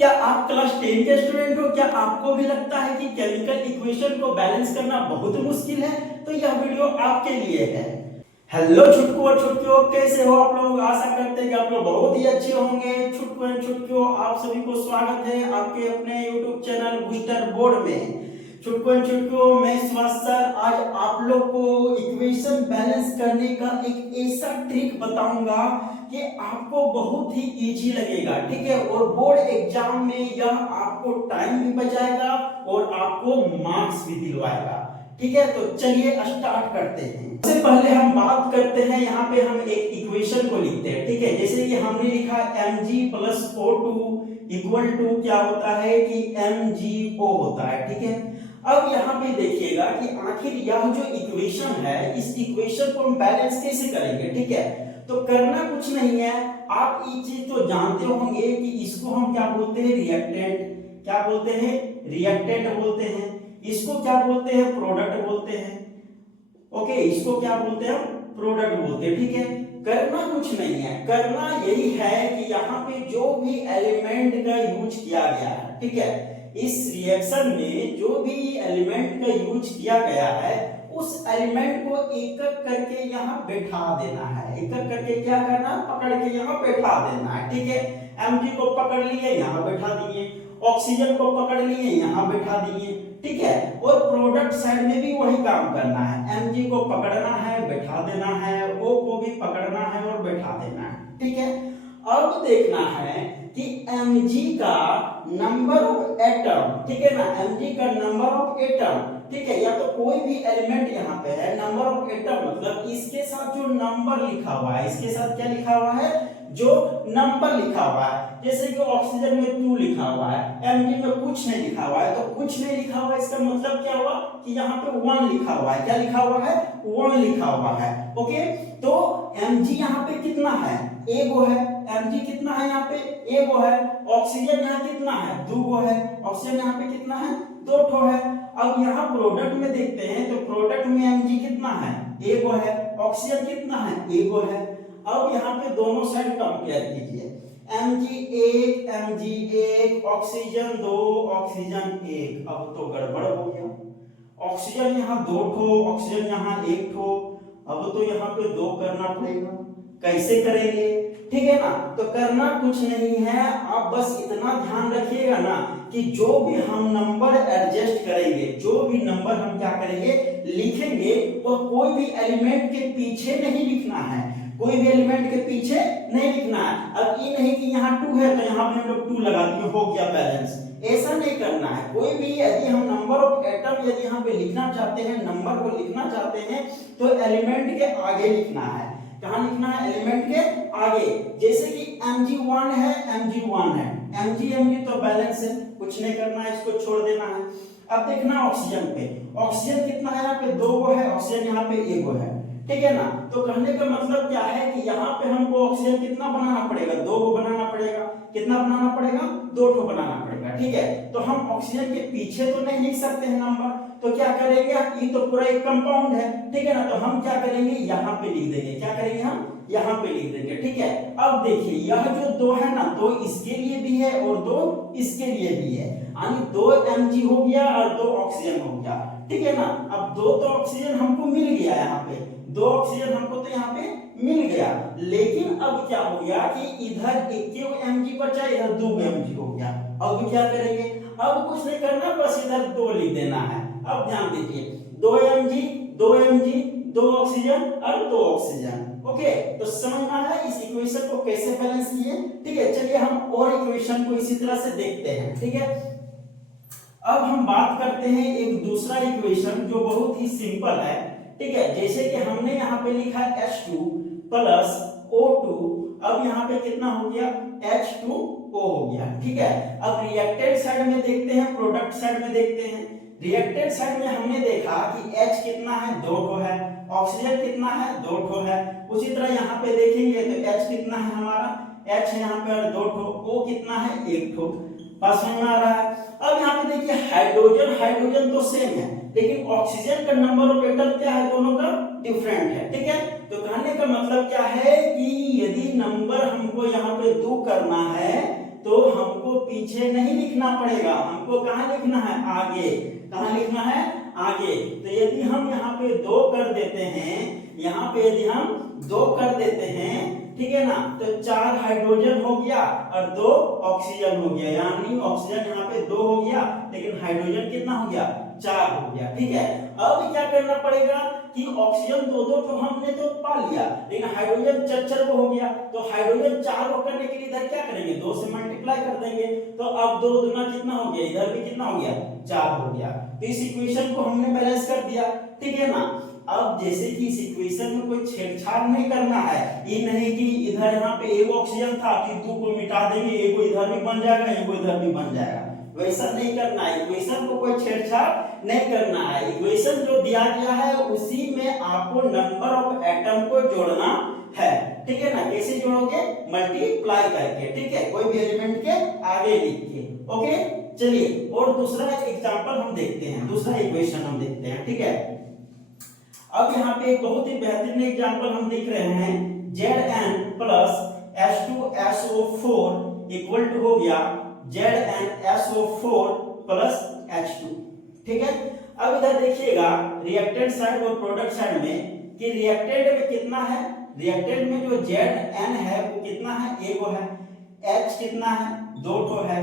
क्या आप क्लास 10 के स्टूडेंट हो? क्या आपको भी लगता है कि केमिकल इक्वेशन को बैलेंस करना बहुत मुश्किल है? तो यह वीडियो आपके लिए है। हेलो छुटकू और छुटकियों, कैसे हो आप लोग? आशा करते हैं कि आप लोग बहुत ही अच्छे होंगे। छुटकू और छुटकियों, आप सभी को स्वागत है आपके अपने YouTube चैनल बूस्टर बोर्ड में। छुटकू और छुटकियों, मैं सुभाष सर आज आप लोग को इक्वेशन बैलेंस करने का एक ऐसा ट्रिक बताऊंगा कि आपको बहुत ही इजी लगेगा, ठीक है। और बोर्ड एग्जाम में यह आपको टाइम भी बचाएगा और आपको मार्क्स भी दिलवाएगा, ठीक है। तो चलिए स्टार्ट करते हैं। सबसे पहले हम बात करते हैं, यहाँ पे हम एक इक्वेशन को लिखते हैं, ठीक है। जैसे कि हमने लिखा Mg plus O2 equal to क्या होता है कि MgO होता है, ठीक है। अब यहाँ पे देखिएगा कि आखिर यह जो इक्वेशन है, इस इक्वेशन को हम बैलेंस कैसे करेंगे, ठीक है। तो करना कुछ नहीं है, आप ये चीज तो जानते होंगे कि इसको हम क्या बोलते हैं, रिएक्टेंट। क्या बोलते हैं? रिएक्टेंट बोलते हैं। इसको क्या बोलते हैं? प्रोडक्ट बोलते हैं। ओके, इसको क्या बोलते हैं? प्रोडक्ट बोलते हैं, ठीक है। करना कुछ नहीं है, करना यही है कि यहाँ पे जो भी एलिमेंट का यूज किया गया है, ठीक है, इस रिएक्शन में जो भी एलिमेंट का यूज किया गया है उस एलिमेंट को एक एक करके यहाँ बैठा देना है। एक एक करके क्या करना? पकड़ के यहाँ बैठा देना है, ठीक है। Mg को पकड़ लिए, यहाँ बैठा दिए। ऑक्सीजन को पकड़ लिए, यहाँ बैठा दिए, ठीक है। और प्रोडक्ट साइड में भी वही काम करना है। Mg को पकड़ना है, बैठा देना है। O को भी पकड़ना है और बैठा देना है, ठीक है। अब देखना है कि Mg का नंबर ऑफ एटम, ठीक है ना, Mg का नंबर ऑफ एटम, ठीक है। या तो कोई भी एलिमेंट यहाँ पे है, नंबर ऑफ एटम मतलब इसके साथ जो नंबर लिखा हुआ है, इसके साथ क्या लिखा हुआ है? जो नंबर लिखा हुआ है। जैसे कि ऑक्सीजन में 2 लिखा हुआ है, Mg में कुछ नहीं लिखा हुआ है। तो कुछ नहीं लिखा हुआ, इसका मतलब क्या हुआ कि यहाँ पे 1 लिखा हुआ है। क्या लिखा हुआ है? 1 लिखा हुआ है। ओके, तो Mg यहाँ पे कितना है? एगो है। Mg कितना है यहाँ पे? एगो है। ऑक्सीजन यहाँ कितना है? 2 है। ऑक्सीजन यहाँ पे कितना है? 2 है। अब यहाँ प्रोडक्ट में देखते हैं, तो प्रोडक्ट में Mg कितना है? एगो है। ऑक्सीजन कितना है? एगो है। अब यहाँ पे दोनों साइड कंपेयर कीजिए, Mg1 Mg1, ऑक्सीजन 2 ऑक्सीजन 1। अब तो गड़बड़ हो गया, ऑक्सीजन यहाँ 2 ठो, ऑक्सीजन यहाँ 1 ठो। अब तो यहाँ पे 2 करना पड़ेगा। कैसे करेंगे? ठीक है ना। तो करना कुछ नहीं है, आप बस इतना ध्यान रखिएगा ना कि जो भी हम नंबर एडजस्ट करेंगे, जो भी नंबर हम क्या करेंगे, लिखेंगे, वो कोई भी एलिमेंट के पीछे नहीं लिखना है। कोई भी एलिमेंट के पीछे नहीं लिखना है। अब ये नहीं कि यहाँ 2 है तो यहाँ पे हम लोग 2 लगा दिए, हो गया बैलेंस। ऐसा नहीं करना है। कोई भी यदि हम नंबर ऑफ एटम यदि यहाँ पे लिखना चाहते हैं, नंबर को लिखना चाहते हैं, तो एलिमेंट के आगे लिखना है। कहाँ लिखना है? एलिमेंट के आगे। जैसे कि Mg1 है, Mg1 है, Mg तो बैलेंस है, कुछ नहीं करना है, इसको छोड़ देना है। अब देखना ऑक्सीजन पे, ऑक्सीजन कितना है? यहाँ पे 2 है, ऑक्सीजन यहाँ पे 1 है, ठीक है ना। तो कहने का मतलब क्या है कि यहाँ पे हमको ऑक्सीजन कितना बनाना पड़ेगा? 2 बनाना पड़ेगा। कितना बनाना पड़ेगा? 2 बनाना पड़ेगा, ठीक है। तो हम ऑक्सीजन के पीछे तो नहीं लिख सकते हैं नंबर, तो क्या करेंगे? ये तो पूरा एक कंपाउंड है, ठीक है ना। तो हम क्या करेंगे? यहाँ पे लिख देंगे। क्या करेंगे? हम यहाँ पे लिख देंगे, ठीक है। अब देखिए यह जो 2 है ना, 2 इसके लिए भी है और 2 इसके लिए भी है, यानी 2 Mg हो गया और 2 ऑक्सीजन हो गया, ठीक है ना। अब 2 तो ऑक्सीजन हमको मिल गया, यहाँ पे 2 ऑक्सीजन हमको तो यहाँ पे मिल गया। लेकिन अब क्या हो गया कि इधर 1 Mg बचा, इधर 2 Mg हो गया। अब क्या करेंगे? अब कुछ नहीं करना, बस इधर 2 लिख देना है। अब ध्यान दीजिए, 2 Mg 2 Mg 2 ऑक्सीजन और 2 ऑक्सीजन। ओके, तो समझ में आया इस इक्वेशन को कैसे बैलेंस किए, ठीक है। चलिए हम और इक्वेशन को इसी तरह से देखते हैं, ठीक है। अब हम बात करते हैं एक दूसरा इक्वेशन जो बहुत ही सिंपल है, ठीक है। जैसे कि हमने यहाँ पे लिखा H2 प्लस O2। अब यहाँ पे कितना हो गया? H2O हो गया, ठीक है। अब रिएक्टेंट साइड में देखते हैं, प्रोडक्ट साइड में देखते हैं। रिएक्टेंट साइड में हमने देखा कि H कितना है? 2 है। ऑक्सीजन कितना है? 2 है। उसी तरह यहाँ पे देखेंगे तो H कितना है हमारा? H है यहाँ पे 2, O कितना है? 1। पास में आ रहा है। अब यहाँ पे देखिए हाइड्रोजन, हाइड्रोजन तो सेम है, लेकिन ऑक्सीजन का नंबर ऑफ एटम क्या है? दोनों का डिफरेंट है, ठीक है। तो कहने का मतलब क्या है कि यदि नंबर हमको यहाँ पे 2 करना है तो हमको पीछे नहीं लिखना पड़ेगा, हमको कहाँ लिखना है, आगे। कहाँ लिखना है, आगे। तो यदि हम यहाँ पे 2 कर देते हैं, यहाँ पे यदि हम 2 कर देते हैं, ठीक है ना, तो 4 हाइड्रोजन हो गया और 2 ऑक्सीजन हो गया, यानी ऑक्सीजन यहाँ पे 2 हो गया, लेकिन हाइड्रोजन कितना हो गया, 4 हो गया। ठीक है, अब क्या करना पड़ेगा कि ऑक्सीजन 2 तो हमने तो पा लिया, लेकिन हाइड्रोजन 4 को हो गया, तो हाइड्रोजन 4 को करने के लिए इधर क्या करेंगे, 2 से मल्टीप्लाई कर देंगे। तो अब 2 दूना कितना हो गया, इधर भी कितना हो गया, 4 हो गया। तो इस इक्वेशन को हमने बैलेंस कर दिया, ठीक है ना। अब जैसे कि इस इक्वेशन में कोई छेड़छाड़ नहीं करना है, ये नहीं कि इधर यहाँ पे एक ऑक्सीजन था कि 2 को मिटा देंगे, एक को इधर भी बन जाएगा, एक को इधर भी बन जाएगा, वैसा नहीं करना है। इक्वेशन को कोई छेड़छाड़ नहीं करना है। इक्वेशन जो दिया गया है उसी में आपको नंबर ऑफ एटम को जोड़ना है, ठीक है ना। कैसे जोड़ोगे, मल्टीप्लाई करके, ठीक है, कोई भी एलिमेंट के आगे लिख के। ओके, चलिए और दूसरा एग्जांपल हम देखते हैं, दूसरा इक्वेशन हम देखते हैं, ठीक है। अब यहाँ पे एक बहुत ही बेहतरीन एग्जांपल हम देख रहे हैं, Zn plus H2SO4 equal to हो गया ZnSO4 प्लस H2, ठीक है। अब इधर देखिएगा रिएक्टेंट साइड और प्रोडक्ट साइड में कि रिएक्टेंट में कितना है, रिएक्टेंट में जो Zn है वो कितना है, एगो है, H कितना है, 2 ठो है,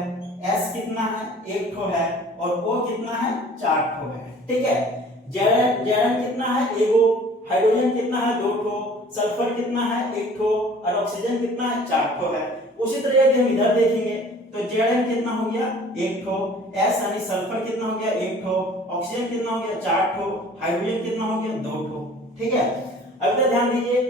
S कितना है, 1 ठो है, और O कितना है, 4 ठो है, ठीक है। Zn कितना है, एगो, हाइड्रोजन कितना है, 2 ठो, सल्फर कितना है, 1 ठो, और ऑक्सीजन कितना है, 4 ठो है। उसी तरह यदि हम इधर देखेंगे तो Zn कितना हो गया, 1 ठो, S यानी सल्फर कितना हो गया, 1 ठो, ऑक्सीजन कितना हो गया, 4 ठो, हाइड्रोजन कितना हो गया, 2 ठो, ठीक है। अब इधर ध्यान दीजिए,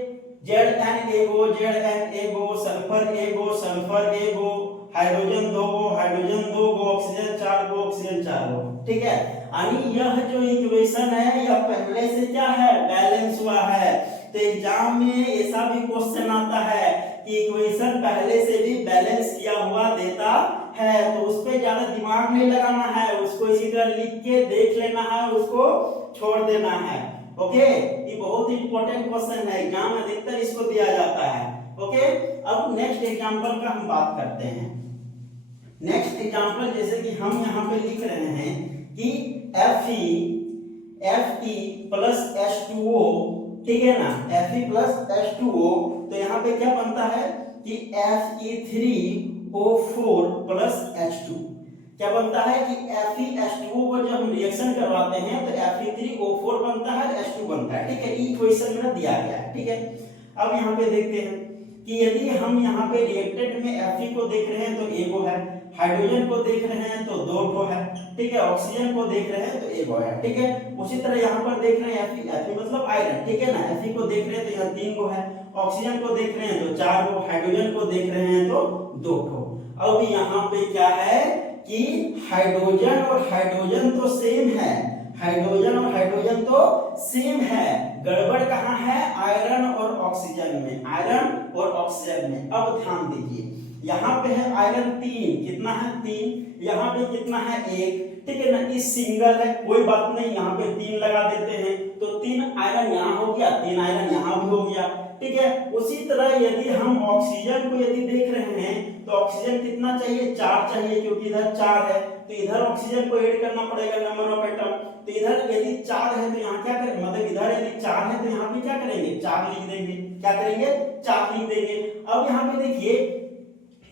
Zn एगो, Zn एगो, सल्फर एगो, सल्फर एगो, हाइड्रोजन 2 गो, हाइड्रोजन 2 गो, ऑक्सीजन 4 गो, ऑक्सीजन 4 गो, ठीक है। यानी यह जो इक्वेशन है यह पहले से क्या है, बैलेंस हुआ है। तो एग्जाम में ऐसा भी क्वेश्चन आता है कि इक्वेशन पहले से भी बैलेंस किया हुआ देता है, तो उस पे ज्यादा दिमाग नहीं लगाना है, उसको इसी तरह लिख के देख लेना है, उसको छोड़ देना है। ओके, ये बहुत इंपॉर्टेंट क्वेश्चन है, एग्जाम में अधिकतर इसको दिया जाता है। ओके, अब नेक्स्ट एग्जांपल का हम बात करते हैं। नेक्स्ट एग्जांपल जैसे कि हम यहाँ पे लिख रहे हैं कि Fe प्लस H2O, ठीक है ना, Fe प्लस H2O, तो यहाँ पे क्या बनता है कि Fe3O4 प्लस H2, क्या बनता है कि Fe-H2O को जब हम रिएक्शन करवाते हैं तो Fe3O4 बनता है, H2 बनता है, ठीक है। ये इक्वेशन में दिया गया है, ठीक है। अब यहाँ पे देखते हैं कि यदि हम यहाँ पे रिएक्टेंट में Fe को देख रहे हैं तो एगो है, हाइड्रोजन को देख रहे हैं तो 2 ठो है, ठीक है, ऑक्सीजन को देख रहे हैं तो एगो है, ठीक है। उसी तरह यहाँ पर देख रहे हैं Fe मतलब आयरन, ठीक है ना, Fe को देख रहे हैं तो यहाँ 3 गो है, ऑक्सीजन को देख रहे हैं तो 4 गो, हाइड्रोजन को देख रहे हैं तो 2 ठो। अब यहाँ पे क्या है कि हाइड्रोजन और हाइड्रोजन तो सेम है, हाइड्रोजन और हाइड्रोजन तो सेम है, गड़बड़ कहाँ है, आयरन और ऑक्सीजन में, आयरन और ऑक्सीजन में। अब ध्यान दीजिए, यहाँ पे है आयरन 3, कितना है 3, यहाँ पे कितना है 1, ठीक है ना, इस सिंगल है, कोई बात नहीं, यहाँ पे 3 लगा देते हैं तो 3 आयरन यहाँ हो गया, 3 आयरन यहाँ भी हो गया, ठीक है। उसी तरह यदि हम ऑक्सीजन को यदि देख रहे हैं तो ऑक्सीजन कितना चाहिए, 4 चाहिए, क्योंकि इधर 4 है, तो इधर ऑक्सीजन को ऐड करना पड़ेगा नंबर ऑफ एटम। तो इधर यदि 4 है तो यहाँ क्या करें, मतलब इधर यदि 4 है तो यहाँ पे क्या करेंगे, 4 लिख देंगे, क्या करेंगे, 4 लिख देंगे। अब यहाँ पे देखिए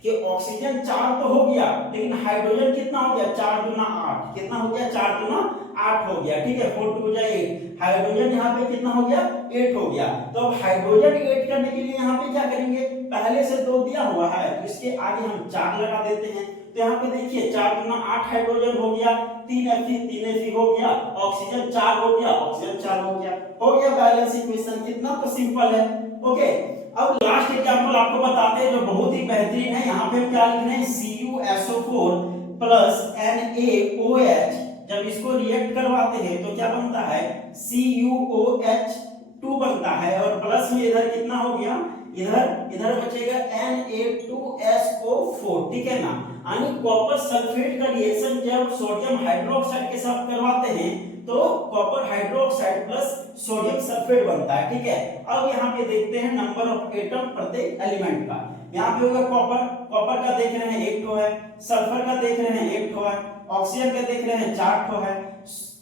कि ऑक्सीजन 4 तो हो गया, लेकिन हाइड्रोजन कितना हो गया, 4 दूना 8, कितना हो गया, 4 दूना 8 हो गया, ठीक है, 4 2 जा 8, हाइड्रोजन यहाँ पे कितना हो गया, 8 हो गया। तो अब हाइड्रोजन 8 करने के लिए यहाँ पे क्या करेंगे, पहले से 2 दिया हुआ है तो इसके आगे हम 4 लगा देते हैं। तो यहाँ पे देखिए 4 दूना 8 हाइड्रोजन हो गया, 3 Fe हो गया, ऑक्सीजन 4 हो गया, ऑक्सीजन 4 हो गया बैलेंस इक्वेशन। कितना तो सिंपल है। ओके, अब लास्ट एग्जांपल आपको बताते हैं जो बहुत ही बेहतरीन है। यहाँ पे हम क्या लिख रहे हैं, CuSO4 प्लस NaOH, जब इसको रिएक्ट करवाते हैं तो क्या बनता है, CuOH2 बनता है, और प्लस में इधर कितना हो गया, इधर बचेगा Na2SO4, ठीक है ना। यानी कॉपर सल्फेट का रिएक्शन जब सोडियम हाइड्रोक्साइड के साथ करवाते हैं तो copper hydroxide plus sodium sulphate बनता है, ठीक है। अब यहाँ पे देखते हैं नंबर ऑफ एटम प्रत्येक एलिमेंट का। यहाँ पे होगा कॉपर का देख रहे हैं 1 ठो है, सल्फर का देख रहे हैं 1 ठो है, ऑक्सीजन का देख रहे हैं 4 ठो है।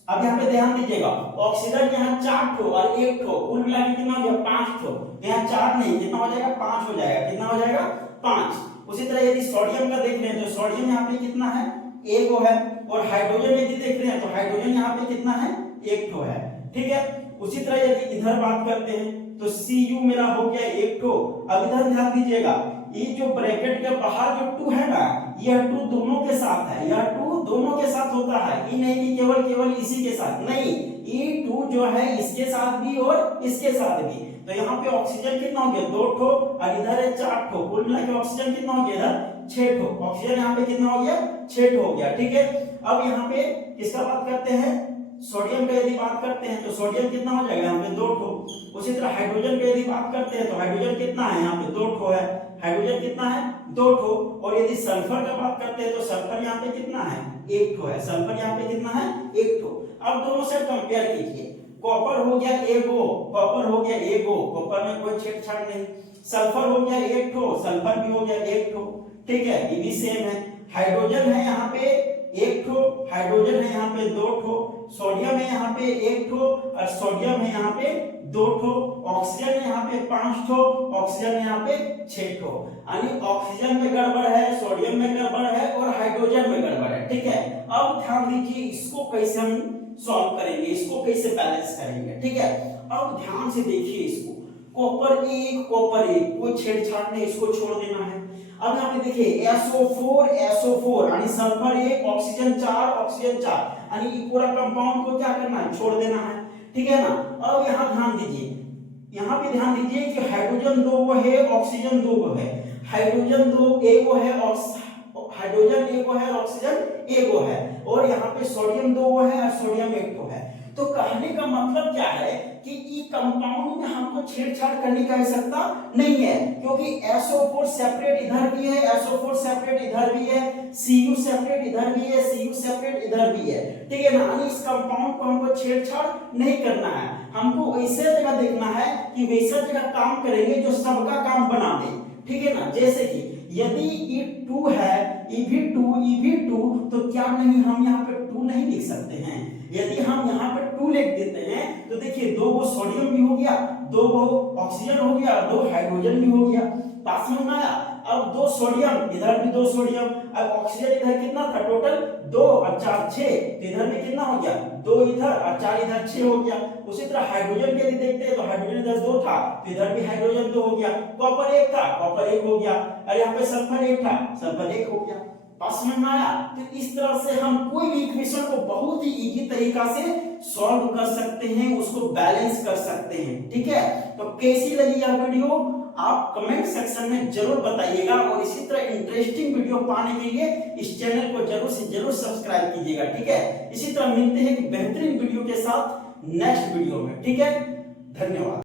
अब यहाँ पे ध्यान दीजिएगा, ऑक्सीजन यहाँ 4 ठो और 1 ठो, कुल मिला के कितना हो गया 5 ठो। यहाँ 4 नहीं, कितना हो जाएगा 5 हो जाएगा, कितना हो जाएगा 5। उसी तरह यदि सोडियम का देख रहे हैं तो सोडियम यहाँ पे कितना है 1 है, और हाइड्रोजन यदि देख रहे हैं तो हाइड्रोजन यहाँ पे कितना है 1 ठो है, ठीक है। उसी तरह यदि इधर बात करते हैं तो Cu मेरा हो गया 1 ठो। अब इधर ध्यान दीजिएगा, ये जो ब्रैकेट के बाहर जो 2 है ना, यह 2 दोनों के साथ है, यह 2 दोनों के साथ होता है, ये नहीं कि केवल इसी के साथ, नहीं, ये 2 जो है इसके साथ भी और इसके साथ भी। तो यहाँ पे ऑक्सीजन कितना हो गया 2 ठो और इधर है 4 ठो, कुल मिला के ऑक्सीजन कितना हो गया इधर 6 ठो, ऑक्सीजन यहाँ पे कितना हो गया 6 ठो हो गया, ठीक है। अब यहाँ पे किसका बात करते हैं, सोडियम का यदि बात करते हैं तो सोडियम कितना हो जाएगा यहाँ पे 2 ठो। उसी तरह हाइड्रोजन का यदि बात करते हैं तो हाइड्रोजन कितना है यहाँ पे 2 ठो है, हाइड्रोजन कितना है 2 ठो। और यदि सल्फर का बात करते हैं तो सल्फर यहाँ पे कितना है 1 ठो है, सल्फर यहाँ पे कितना है 1 ठो। अब दोनों से कंपेयर कीजिए, कॉपर हो गया 1, कॉपर हो गया 1, कॉपर में कोई छेड़छाड़ नहीं। सल्फर हो गया 1 ठो, सल्फर भी हो गया 1 ठो, ठीक है, ये भी सेम है। हाइड्रोजन है यहाँ पे 1 ठो, हाइड्रोजन है यहाँ पे 2 ठो, सोडियम है यहाँ पे 1 ठो और सोडियम है यहाँ पे 2 ठो, ऑक्सीजन है यहाँ पे 5 ठो, ऑक्सीजन है यहाँ पे 6 ठो। यानी ऑक्सीजन में गड़बड़ है, सोडियम में गड़बड़ है और हाइड्रोजन में गड़बड़ है, ठीक है। अब ध्यान दीजिए, इसको कैसे हम सॉल्व करेंगे, इसको कैसे बैलेंस करेंगे, ठीक है। अब ध्यान से देखिए इसको, कॉपर 1 कोई छेड़छाड़ नहीं, इसको छोड़ देना है। अब यहाँ पे देखिए SO4 यानी सल्फर 1 ऑक्सीजन 4 यानी ये पूरा कंपाउंड को क्या करना है छोड़ देना है, ठीक है ना। अब यहाँ ध्यान दीजिए, यहाँ पे ध्यान दीजिए कि हाइड्रोजन 2 है, ऑक्सीजन 2 है, हाइड्रोजन 2 1 है, हाइड्रोजन 1 है, ऑक्सीजन 1 है, और यहाँ पे सोडियम 2 है और सोडियम 1 है। तो कहने का मतलब क्या है कि ये कंपाउंड में हमको छेड़छाड़ करने की आवश्यकता नहीं है, क्योंकि SO4 सेपरेट इधर भी है, SO4 सेपरेट इधर भी है, Cu सेपरेट इधर भी है, Cu सेपरेट इधर भी है, ठीक है ना। यानी इस कंपाउंड को हमको छेड़छाड़ नहीं करना है, हमको वैसे जगह देखना है कि वैसा जगह काम करेंगे जो सबका काम बना दे, ठीक है ना। जैसे कि यदि ये 2 है, ये भी 2, तो क्या नहीं हम यहाँ पे 2 नहीं लिख सकते हैं। यदि हम यहाँ पे 2 लिख देते हैं तो देखिए 2 वो सोडियम भी हो गया, 2 वो ऑक्सीजन हो गया, 2 हाइड्रोजन भी हो गया, पास में आया। अब 2 सोडियम, इधर भी 2 सोडियम, अब ऑक्सीजन इधर कितना था टोटल 2 और 4 6, तो इधर में कितना हो गया 2 इधर और 4 इधर 6 हो गया। उसी तरह हाइड्रोजन के यदि देखते हैं तो हाइड्रोजन इधर 2 था तो इधर भी हाइड्रोजन 2 हो गया, कॉपर 1 था, कॉपर 1 हो गया, और यहाँ पे सल्फर 1 था, सल्फर 1 हो गया। पास में आया। तो इस तरह से हम कोई भी इक्वेशन को बहुत ही इजी तरीका से सॉल्व कर सकते हैं, उसको बैलेंस कर सकते हैं, ठीक है। तो कैसी लगी यह वीडियो आप कमेंट सेक्शन में जरूर बताइएगा, और इसी तरह इंटरेस्टिंग वीडियो पाने के लिए इस चैनल को जरूर से जरूर सब्सक्राइब कीजिएगा, ठीक है। इसी तरह मिलते हैं एक बेहतरीन वीडियो के साथ नेक्स्ट वीडियो में, ठीक है। धन्यवाद।